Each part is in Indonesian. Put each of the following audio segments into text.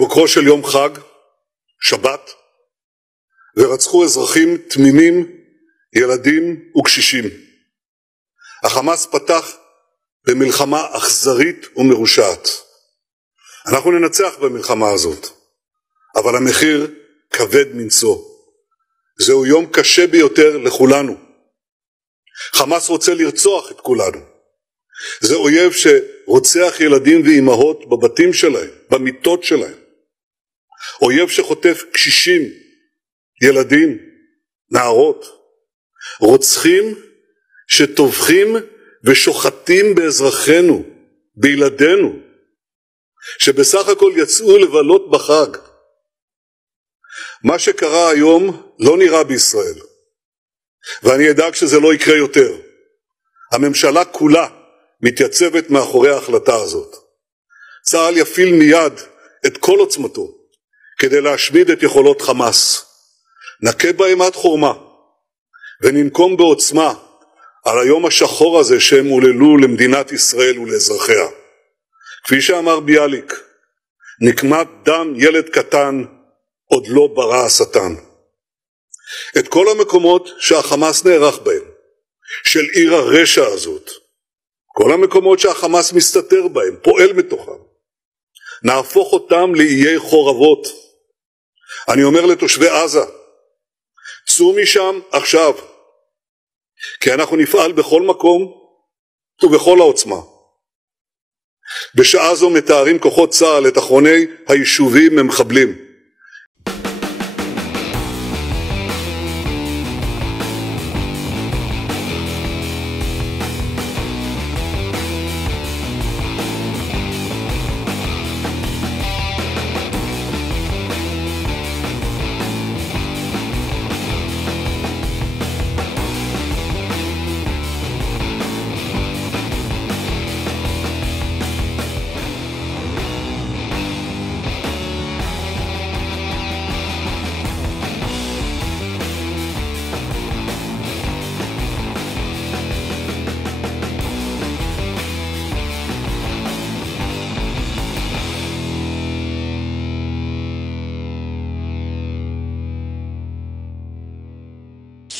בבוקרו של יום חג, שבת, ורצחו אזרחים תמימים, ילדים וקשישים. החמאס פתח במלחמה אכזרית ומרושעת. אנחנו ננצח במלחמה הזאת, אבל המחיר כבד מנשוא. זהו יום קשה ביותר לכולנו. חמאס רוצה לרצוח את כולנו. זה אויב שרוצח ילדים ואימהות בבתים שלהם, במיטות שלהם. אויב שחוטף קשישים, ילדים, נערות. רוצחים שטובחים ושוחטים באזרחינו, בילדינו, שבסך הכל יצאו לבלות בחג. מה שקרה היום לא נראה בישראל, ואני אדאג שזה לא יקרה יותר. הממשלה כולה מתייצבת מאחורי ההחלטה הזאת. צה"ל יפעיל מיד את כל עוצמתו כדי להשמיד את יכולות חמאס. נכה בהם עד חורמה, וננקום בעוצמה על היום השחור הזה שהם הוללו למדינת ישראל ולאזרחיה. כפי שאמר ביאליק, נקמת דם ילד קטן עוד לא ברא השטן. את כל המקומות שהחמאס נערך בהם, של עיר הרשע הזאת, כל המקומות שהחמאס מסתתר בהם, פועל מתוכם, נהפוך אותם לאיי חורבות. אני אומר לתושבי עזה, צאו משם עכשיו, כי אנחנו נפעל בכל מקום ובכל העוצמה. בשעה זו מתארים כוחות צה"ל את אחרוני היישובים ממחבלים.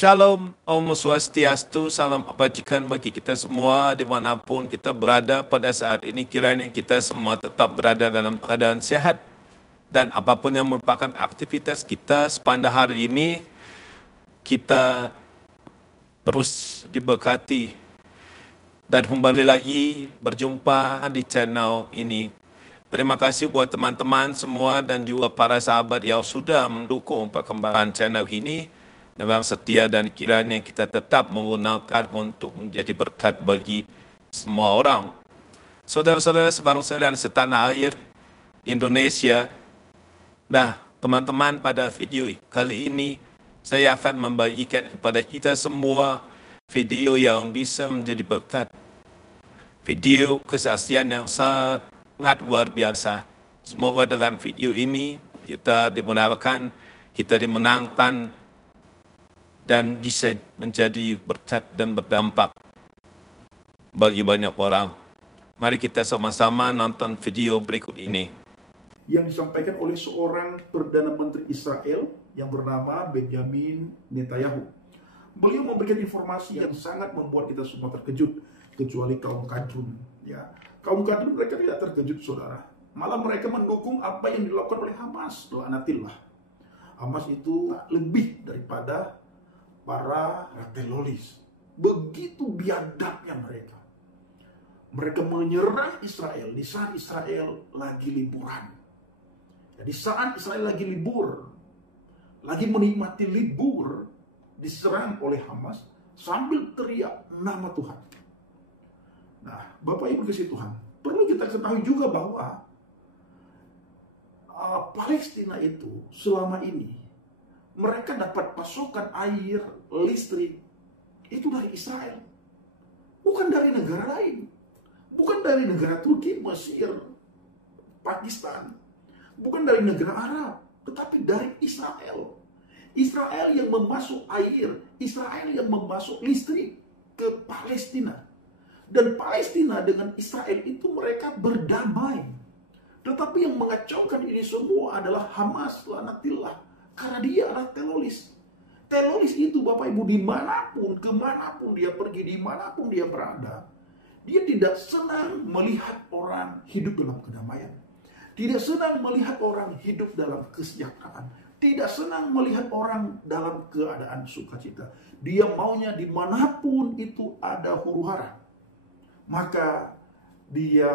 Shalom, Om Swastiastu, salam kebajikan bagi kita semua dimanapun kita berada pada saat ini. Kiranya kita semua tetap berada dalam keadaan sehat dan apapun yang merupakan aktivitas kita sepanjang hari ini, kita terus diberkati dan kembali lagi berjumpa di channel ini. Terima kasih buat teman-teman semua dan juga para sahabat yang sudah mendukung perkembangan channel ini. Memang setia dan kiranya kita tetap menggunakan untuk menjadi berkat bagi semua orang. Saudara-saudara sebangsa dan setanah air Indonesia. Nah, teman-teman, pada video kali ini saya akan membagikan kepada kita semua video yang bisa menjadi berkat. Video kesaksian yang sangat luar biasa. Semoga dalam video ini kita dimudahkan, kita dimenangkan, dan bisa menjadi berkat dan berdampak bagi banyak orang. Mari kita sama-sama nonton video berikut ini. Yang disampaikan oleh seorang Perdana Menteri Israel yang bernama Benjamin Netanyahu. Beliau memberikan informasi yang sangat membuat kita semua terkejut, kecuali kaum kadrun. Ya, kaum kadrun mereka tidak terkejut, saudara. Malah mereka mendukung apa yang dilakukan oleh Hamas. La'natillah. Hamas itu lebih daripada para teroris. Begitu biadabnya mereka. Mereka menyerang Israel di saat Israel lagi liburan. Jadi saat Israel lagi libur, lagi menikmati libur, diserang oleh Hamas sambil teriak nama Tuhan. Nah, Bapak Ibu kasih Tuhan, perlu kita ketahui juga bahwa Palestina itu selama ini mereka dapat pasokan air, listrik, itu dari Israel. Bukan dari negara lain. Bukan dari negara Turki, Mesir, Pakistan. Bukan dari negara Arab. Tetapi dari Israel. Israel yang memasuk air. Israel yang memasuk listrik ke Palestina. Dan Palestina dengan Israel itu mereka berdamai. Tetapi yang mengacaukan ini semua adalah Hamas, lanatillah. Karena dia adalah teroris. Teroris itu Bapak Ibu dimanapun, kemanapun dia pergi, dimanapun dia berada, dia tidak senang melihat orang hidup dalam kedamaian. Tidak senang melihat orang hidup dalam kesejahteraan. Tidak senang melihat orang dalam keadaan sukacita. Dia maunya dimanapun itu ada huru-hara. Maka dia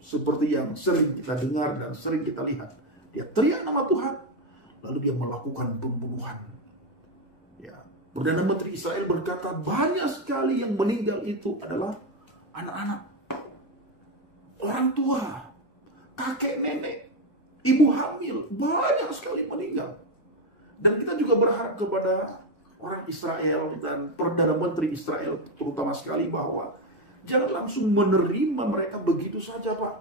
seperti yang sering kita dengar dan sering kita lihat. Dia teriak nama Tuhan, lalu dia melakukan pembunuhan. Ya, Perdana Menteri Israel berkata banyak sekali yang meninggal itu adalah anak-anak, orang tua, kakek nenek, ibu hamil, banyak sekali meninggal. Dan kita juga berharap kepada orang Israel dan Perdana Menteri Israel terutama sekali bahwa jangan langsung menerima mereka begitu saja, Pak.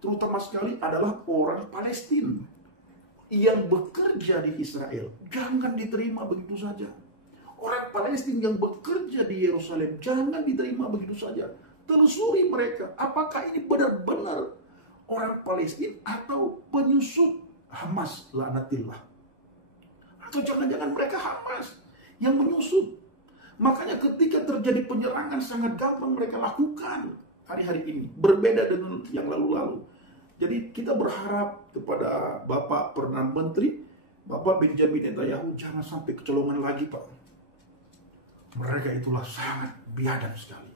Terutama sekali adalah orang Palestina yang bekerja di Israel. Jangan diterima begitu saja. Orang Palestina yang bekerja di Yerusalem jangan diterima begitu saja. Telusuri mereka. Apakah ini benar-benar orang Palestina atau penyusup Hamas, lanatillah? Atau jangan-jangan mereka Hamas yang menyusup? Makanya ketika terjadi penyerangan sangat gampang mereka lakukan hari-hari ini. Berbeda dengan yang lalu-lalu. Jadi kita berharap kepada Bapak Perdana Menteri, Bapak Benjamin Netanyahu, jangan sampai kecolongan lagi, Pak. Mereka itulah sangat biadab sekali.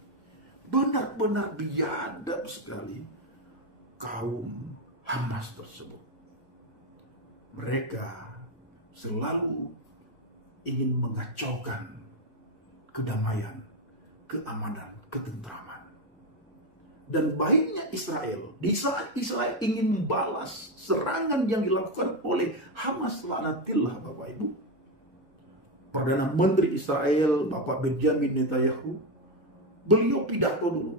Benar-benar biadab sekali kaum Hamas tersebut. Mereka selalu ingin mengacaukan kedamaian, keamanan, ketentraman. Dan baiknya Israel, di saat Israel ingin membalas serangan yang dilakukan oleh Hamas, lanatillah Bapak Ibu, Perdana Menteri Israel, Bapak Benjamin Netanyahu, beliau pidato dulu.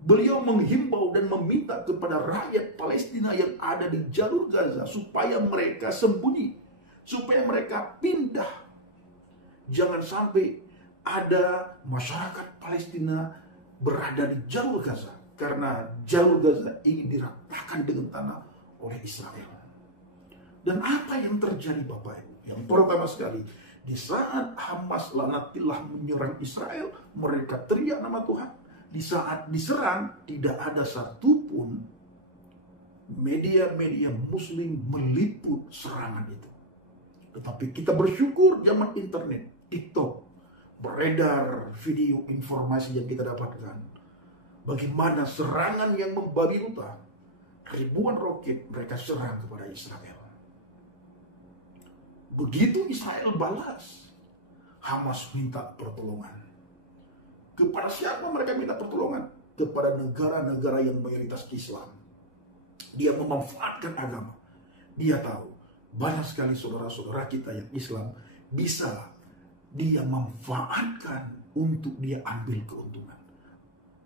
Beliau menghimbau dan meminta kepada rakyat Palestina yang ada di jalur Gaza supaya mereka sembunyi, supaya mereka pindah. Jangan sampai ada masyarakat Palestina berada di jalur Gaza, karena jalur Gaza ingin diratakan dengan tanah oleh Israel. Dan apa yang terjadi Bapak Ibu? Yang pertama sekali, di saat Hamas lanatillah menyerang Israel, mereka teriak nama Tuhan. Di saat diserang, tidak ada satupun media-media muslim meliput serangan itu. Tetapi kita bersyukur zaman internet, TikTok, beredar video informasi yang kita dapatkan. Bagaimana serangan yang membabi buta, ribuan roket mereka serang kepada Israel. Begitu Israel balas, Hamas minta pertolongan. Kepada siapa mereka minta pertolongan? Kepada negara-negara yang mayoritas Islam. Dia memanfaatkan agama. Dia tahu banyak sekali saudara-saudara kita yang Islam bisa dia manfaatkan untuk dia ambil keuntungan.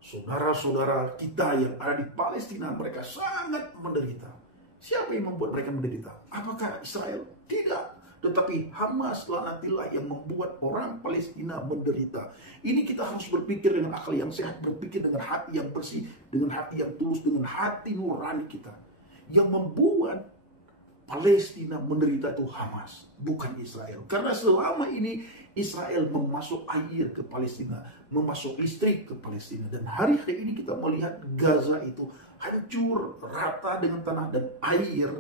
Saudara-saudara kita yang ada di Palestina, mereka sangat menderita. Siapa yang membuat mereka menderita? Apakah Israel? Tidak. Tetapi Hamas lanatillah yang membuat orang Palestina menderita. Ini kita harus berpikir dengan akal yang sehat, berpikir dengan hati yang bersih, dengan hati yang tulus, dengan hati nurani kita. Yang membuat Palestina menderita itu Hamas, bukan Israel. Karena selama ini Israel memasuk air ke Palestina, memasuk listrik ke Palestina. Dan hari-hari ini kita melihat Gaza itu hancur rata dengan tanah dan air,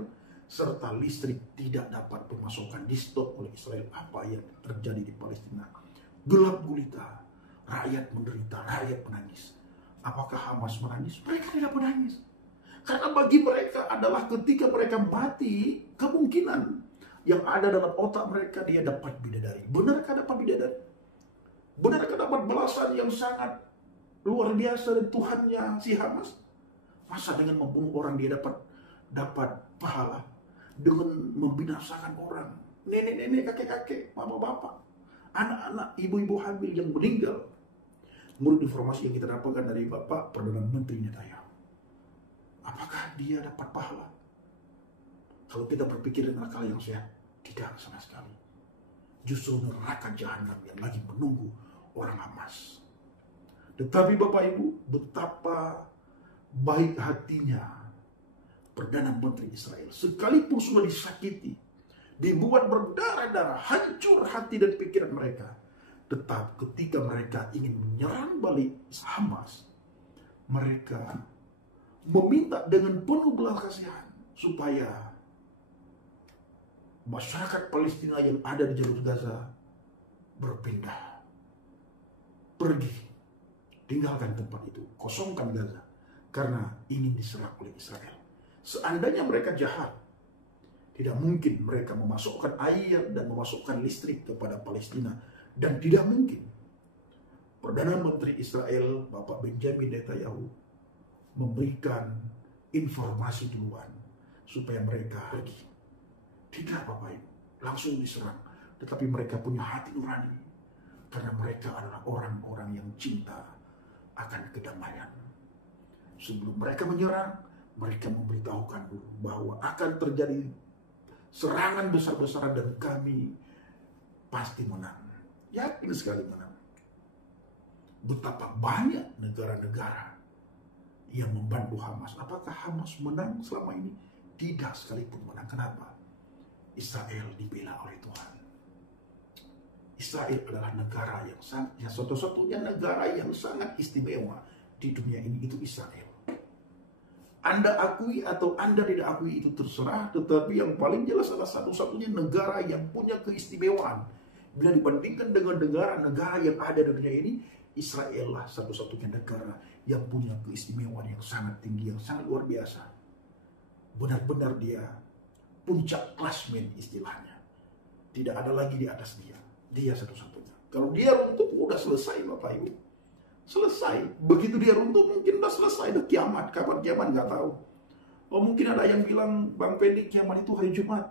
serta listrik tidak dapat pemasukan, di stop oleh Israel. Apa yang terjadi di Palestina? Gelap gulita, rakyat menderita, rakyat menangis. Apakah Hamas menangis? Mereka tidak menangis. Karena bagi mereka adalah ketika mereka mati, kemungkinan yang ada dalam otak mereka dia dapat bidadari. Benarkah dapat bidadari? Benarkah dapat balasan yang sangat luar biasa dari Tuhannya si Hamas? Masa dengan membunuh orang dia dapat pahala? Dengan membinasakan orang, nenek-nenek, kakek-kakek, bapak-bapak, anak-anak, ibu-ibu hamil yang meninggal. Menurut informasi yang kita dapatkan dari Bapak Perdana Menteri Netanyahu, apakah dia dapat pahala? Kalau kita berpikir dengan akal yang sehat, tidak sama sekali. Justru neraka jahanam yang lagi menunggu orang Hamas. Tetapi Bapak Ibu, betapa baik hatinya Perdana Menteri Israel, sekalipun sudah disakiti, dibuat berdarah-darah, hancur hati dan pikiran mereka, tetap ketika mereka ingin menyerang balik Hamas, mereka meminta dengan penuh belas kasihan supaya masyarakat Palestina yang ada di jalur Gaza berpindah, pergi, tinggalkan tempat itu, kosongkan Gaza, karena ingin diserang oleh Israel. Seandainya mereka jahat, tidak mungkin mereka memasukkan air dan memasukkan listrik kepada Palestina, dan tidak mungkin Perdana Menteri Israel Bapak Benjamin Netanyahu memberikan informasi duluan supaya mereka pergi. Tidak Bapak Ibu, langsung diserang. Tetapi mereka punya hati nurani, karena mereka adalah orang-orang yang cinta akan kedamaian. Sebelum mereka menyerang, mereka memberitahukan dulu bahwa akan terjadi serangan besar-besaran dan kami pasti menang. Yakin sekali menang. Betapa banyak negara-negara yang membantu Hamas. Apakah Hamas menang selama ini? Tidak sekalipun menang. Kenapa? Israel dibela oleh Tuhan. Israel adalah negara yang satu-satunya negara yang sangat istimewa di dunia ini, itu Israel. Anda akui atau Anda tidak akui itu terserah, tetapi yang paling jelas adalah satu-satunya negara yang punya keistimewaan. Bila dibandingkan dengan negara-negara yang ada di dunia ini, Israel lah satu-satunya negara yang punya keistimewaan yang sangat tinggi, yang sangat luar biasa. Benar-benar dia puncak klasmen istilahnya. Tidak ada lagi di atas dia. Dia satu-satunya. Kalau dia runtuh, udah selesai Bapak Ibu. Selesai. Begitu dia runtuh mungkin udah selesai. Udah kiamat. Kapan kiamat nggak tahu. Oh mungkin ada yang bilang, Bang Pendi, kiamat itu hari Jumat.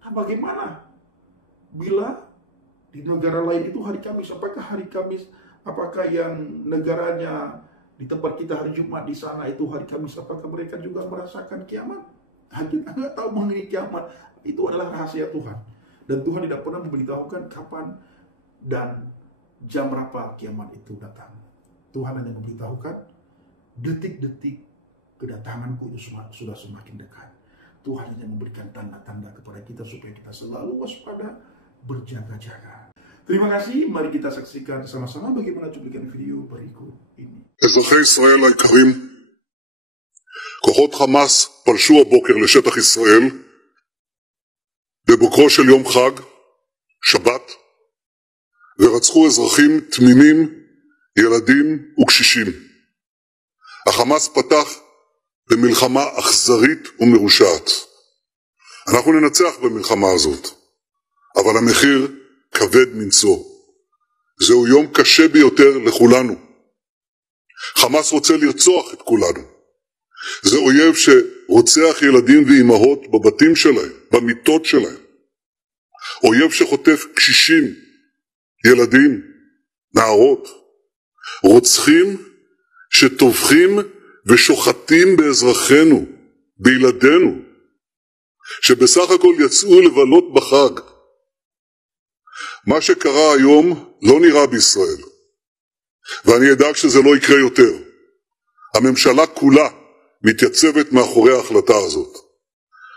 Nah bagaimana? Bila di negara lain itu hari Kamis. Apakah hari Kamis, apakah yang negaranya di tempat kita hari Jumat, di sana itu hari Kamis, apakah mereka juga merasakan kiamat? Kita nggak tahu mengenai kiamat. Itu adalah rahasia Tuhan. Dan Tuhan tidak pernah memberitahukan kapan dan jam berapa kiamat itu datang. Tuhan hanya memberitahukan detik-detik kedatanganku itu sudah semakin dekat. Tuhan hanya memberikan tanda-tanda kepada kita supaya kita selalu waspada, berjaga-jaga. Terima kasih, mari kita saksikan sama-sama bagaimana cuplikan video berikut ini. אזרחי ישראל היקרים, כוחות חמאס פלשו הבוקר לשטח ישראל בבוקרו של יום חג, שבת, ורצחו אזרחים תמימים, ילדים וקשישים. החמאס פתח במלחמה אכזרית ומרושעת. אנחנו ננצח במלחמה הזאת, אבל המחיר כבד מנשוא. זהו יום קשה ביותר לכולנו. חמאס רוצה לרצוח את כולנו. זה אויב שרוצח ילדים ואימהות בבתים שלהם, במיטות שלהם. אויב שחוטף קשישים, ילדים, נערות. רוצחים שטובחים ושוחטים באזרחינו, בילדינו, שבסך הכל יצאו לבלות בחג. מה שקרה היום לא נראה בישראל, ואני אדאג שזה לא יקרה יותר. הממשלה כולה מתייצבת מאחורי ההחלטה הזאת.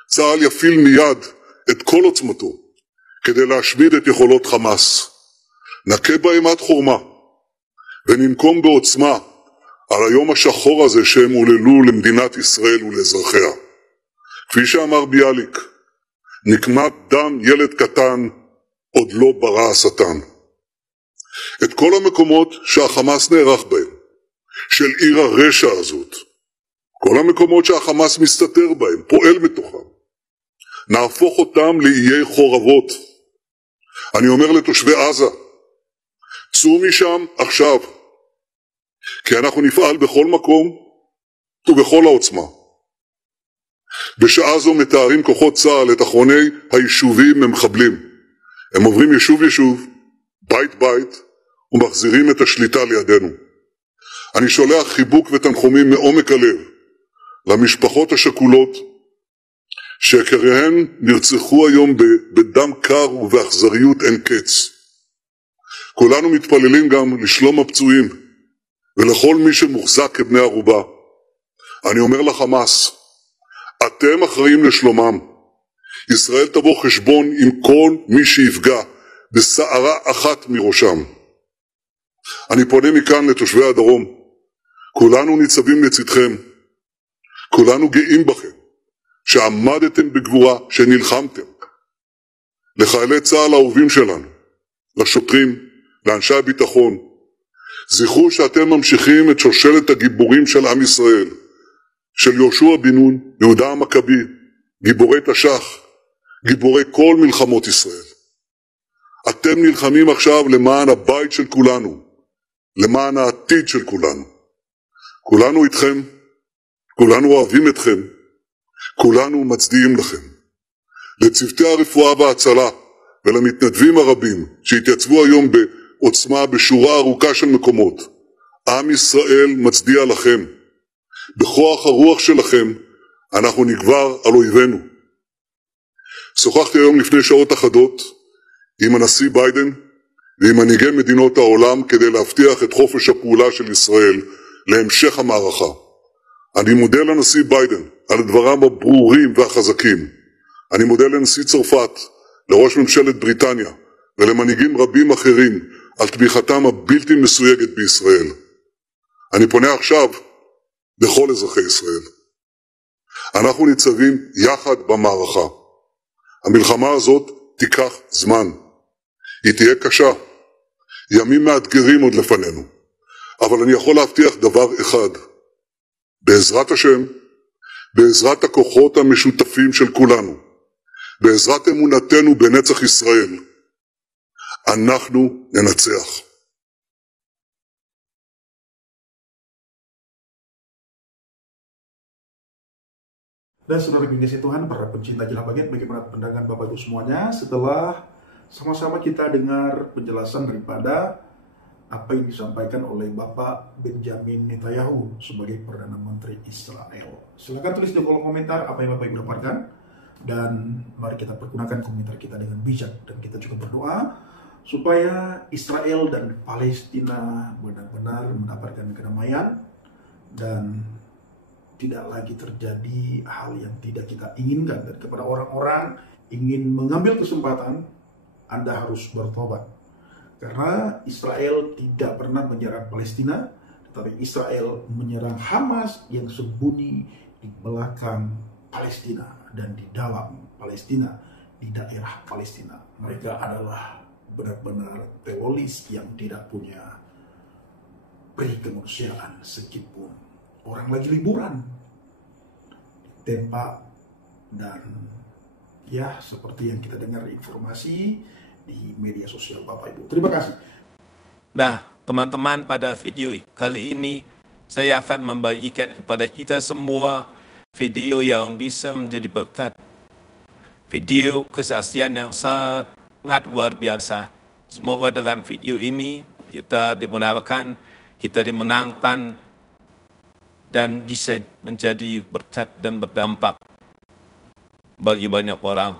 צה"ל יפעיל מיד את כל עוצמתו כדי להשמיד את יכולות חמאס. נכה בהם עד חורמה וננקום בעוצמה על היום השחור הזה שהם עוללו למדינת ישראל ולאזרחיה. כפי שאמר ביאליק, נקמת דם ילד קטן עוד לא ברא השטן. את כל המקומות שהחמאס נערך בהם, של עיר הרשע הזאת, כל המקומות שהחמאס מסתתר בהם, פועל מתוכם, נהפוך אותם לאיי חורבות. אני אומר לתושבי עזה, צאו משם עכשיו, כי אנחנו נפעל בכל מקום ובכל העוצמה. בשעה זו מתארים כוחות צה"ל את אחרוני היישובים ממחבלים. הם עוברים יישוב יישוב, בית בית, ומחזירים את השליטה לידינו. אני שולח חיבוק ותנחומים מעומק הלב למשפחות השכולות שיקיריהן נרצחו היום בדם קר ובאכזריות אין קץ. כולנו מתפללים גם לשלום הפצועים ולכל מי שמוחזק כבני ערובה. אני אומר לחמאס, אתם אחראים לשלומם. ישראל תבוא חשבון עם כל מי שיפגע בשערה אחת מראשם. אני פונה מכאן לתושבי הדרום. כולנו ניצבים לצדכם. כולנו גאים בכם, שעמדתם בגבורה, שנלחמתם. לחיילי צה"ל האהובים שלנו, לשוטרים, לאנשי הביטחון, זכרו שאתם ממשיכים את שושלת הגיבורים של עם ישראל, של יהושע בן נון, יהודה המכבי, גיבורי תש"ח, גיבורי כל מלחמות ישראל. אתם נלחמים עכשיו למען הבית של כולנו, למען העתיד של כולנו. כולנו איתכם, כולנו אוהבים אתכם, כולנו מצדיעים לכם. לצוותי הרפואה וההצלה ולמתנדבים הרבים שהתייצבו היום בעוצמה בשורה ארוכה של מקומות, עם ישראל מצדיע לכם. בכוח הרוח שלכם אנחנו נגבר על אויבינו. שוחחתי היום לפני שעות אחדות עם הנשיא ביידן ועם מנהיגי מדינות העולם כדי להבטיח את חופש הפעולה של ישראל להמשך המערכה. אני מודה לנשיא ביידן על דבריו הברורים והחזקים. אני מודה לנשיא צרפת, לראש ממשלת בריטניה ולמנהיגים רבים אחרים על תמיכתם הבלתי מסויגת בישראל. אני פונה עכשיו לכל אזרחי ישראל. אנחנו ניצבים יחד במערכה. המלחמה הזאת תיקח זמן. היא תהיה קשה. ימים מאתגרים עוד לפנינו. אבל אני יכול להבטיח דבר אחד. בעזרת השם, בעזרת הכוחות המשותפים של כולנו, בעזרת אמונתנו בנצח ישראל, אנחנו ננצח. Dan saudara kekasih Tuhan, para pencinta Jelah Baget, bagaimana pandangan Bapak Ibu semuanya setelah sama-sama kita dengar penjelasan daripada apa yang disampaikan oleh Bapak Benjamin Netanyahu sebagai Perdana Menteri Israel. Silakan tulis di kolom komentar apa yang Bapak Ibu dapatkan, dan mari kita pergunakan komentar kita dengan bijak, dan kita juga berdoa supaya Israel dan Palestina benar-benar mendapatkan kedamaian dan tidak lagi terjadi hal yang tidak kita inginkan. Dan kepada orang-orang ingin mengambil kesempatan, Anda harus bertobat. Karena Israel tidak pernah menyerang Palestina, tetapi Israel menyerang Hamas yang sembunyi di belakang Palestina dan di dalam Palestina, di daerah Palestina. Mereka adalah benar-benar teroris yang tidak punya peri kemanusiaan sedikitpun. Orang lagi liburan, ditembak, dan ya seperti yang kita dengar informasi di media sosial Bapak Ibu. Terima kasih. Nah, teman-teman, pada video kali ini saya akan membagikan kepada kita semua video yang bisa menjadi berkat. Video kesaksian yang sangat luar biasa. Semoga dalam video ini kita dibenarkan, kita dimenangkan, dan bisa menjadi berkat dan berdampak bagi banyak orang.